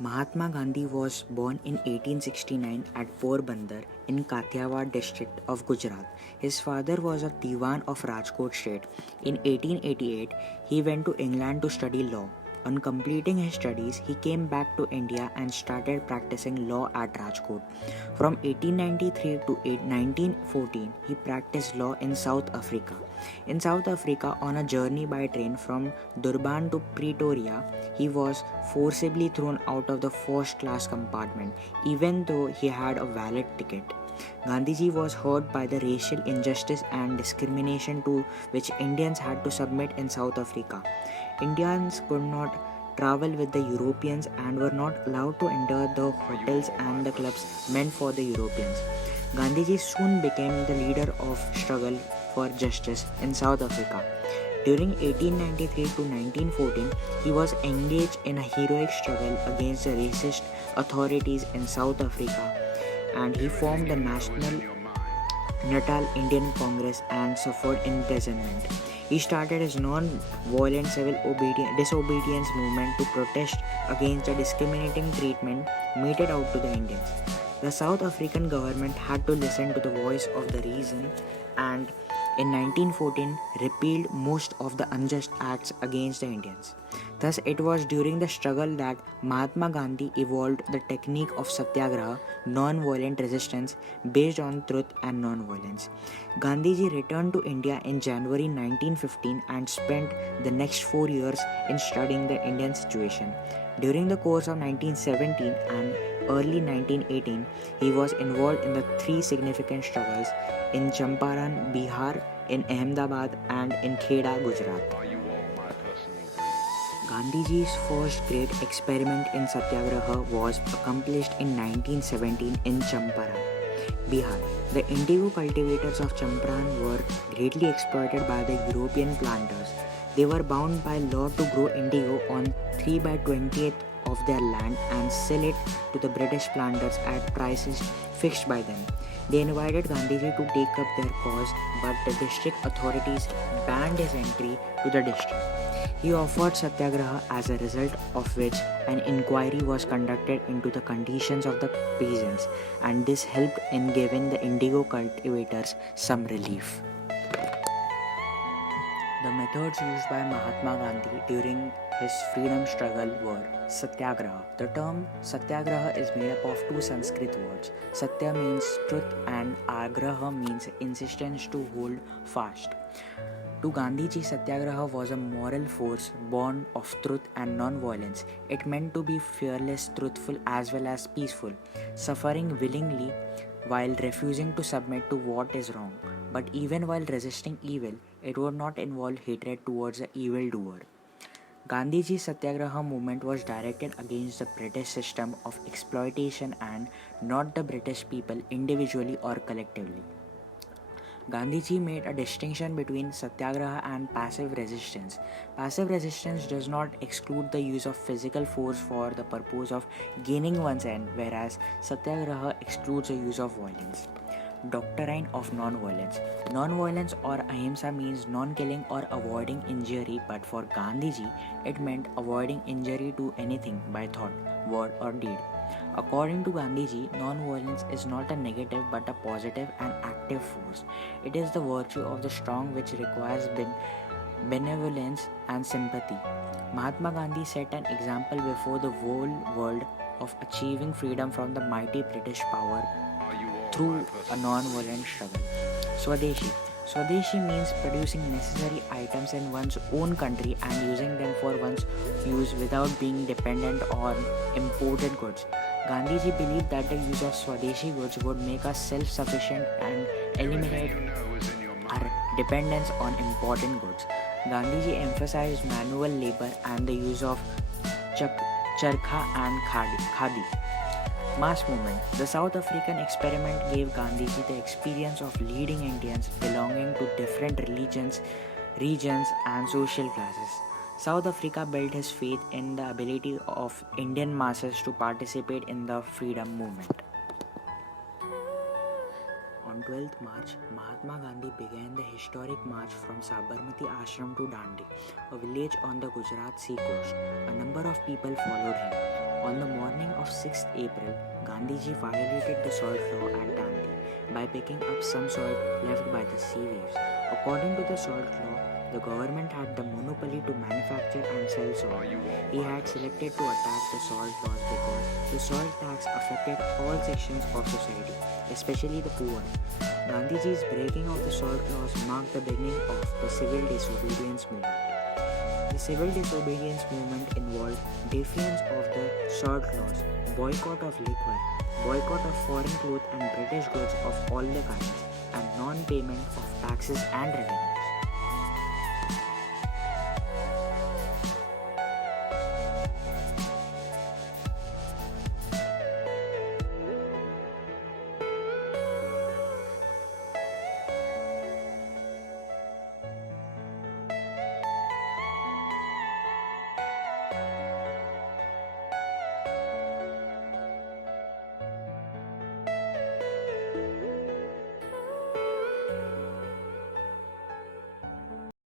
Mahatma Gandhi was born in 1869 at Porbandar in Kathiawar district of Gujarat. His father was a Diwan of Rajkot state. In 1888, he went to England to study law. On completing his studies, he came back to India and started practicing law at Rajkot. From 1893 to 1914, he practiced law in South Africa. In South Africa, on a journey by train from Durban to Pretoria, he was forcibly thrown out of the first class compartment, even though he had a valid ticket. Gandhiji was hurt by the racial injustice and discrimination to which Indians had to submit in South Africa. Indians could not travel with the Europeans and were not allowed to enter the hotels and the clubs meant for the Europeans. Gandhiji soon became the leader of struggle for justice in South Africa. During 1893 to 1914, he was engaged in a heroic struggle against the racist authorities in South Africa, and he formed the National Natal Indian Congress and suffered imprisonment. He started his non-violent civil disobedience movement to protest against the discriminating treatment meted out to the Indians. The South African government had to listen to the voice of the reason and in 1914 repealed most of the unjust acts against the Indians. Thus, it was during the struggle that Mahatma Gandhi evolved the technique of satyagraha, non-violent resistance based on truth and non-violence. Gandhiji returned to India in January 1915 and spent the next 4 years in studying the Indian situation. During the course of 1917 and early 1918, he was involved in the three significant struggles in Champaran, Bihar, in Ahmedabad, and in Kheda, Gujarat. Gandhiji's first great experiment in satyagraha was accomplished in 1917 in Champaran, Bihar. The indigo cultivators of Champaran were greatly exploited by the European planters. They were bound by law to grow indigo on 3 by 20th of their land and sell it to the British planters at prices fixed by them. They invited Gandhiji to take up their cause, but the district authorities banned his entry to the district. He offered satyagraha, as a result of which an inquiry was conducted into the conditions of the peasants, and this helped in giving the indigo cultivators some relief. The methods used by Mahatma Gandhi during his freedom struggle were satyagraha. The term satyagraha is made up of two Sanskrit words. Satya means truth and agraha means insistence to hold fast. To Gandhiji, satyagraha was a moral force born of truth and non-violence. It meant to be fearless, truthful as well as peaceful, suffering willingly while refusing to submit to what is wrong. But even while resisting evil, it would not involve hatred towards the evildoer. Gandhiji's Satyagraha movement was directed against the British system of exploitation and not the British people individually or collectively. Gandhiji made a distinction between satyagraha and passive resistance. Passive resistance does not exclude the use of physical force for the purpose of gaining one's end, whereas satyagraha excludes the use of violence. Doctrine of non-violence. Non-violence or ahimsa means non-killing or avoiding injury, but for Gandhiji, it meant avoiding injury to anything by thought, word, or deed. According to Gandhiji, non-violence is not a negative but a positive and active force. It is the virtue of the strong which requires benevolence and sympathy. Mahatma Gandhi set an example before the whole world of achieving freedom from the mighty British power through a non-violent struggle. Swadeshi. Swadeshi means producing necessary items in one's own country and using them for one's use without being dependent on imported goods. Gandhiji believed that the use of Swadeshi goods would make us self-sufficient and eliminate our dependence on imported goods. Gandhiji emphasized manual labor and the use of charkha and khadi. Mass movement. The South African experiment gave Gandhiji the experience of leading Indians belonging to different religions, regions, and social classes. South Africa built his faith in the ability of Indian masses to participate in the freedom movement. On 12th March, Mahatma Gandhi began the historic march from Sabarmati Ashram to Dandi, a village on the Gujarat sea coast. A number of people followed him. On the morning of 6th April, Gandhiji violated the salt law at Dandi by picking up some salt left by the sea waves. According to the salt law, the government had the monopoly to manufacture and sell salt. He had selected to attack the salt laws because the salt tax affected all sections of society, especially the poor. Gandhiji's breaking of the salt laws marked the beginning of the civil disobedience movement. The civil disobedience movement involved defiance of the salt laws, boycott of liquor, boycott of foreign clothes and British goods of all the kinds, and non-payment of taxes and revenues.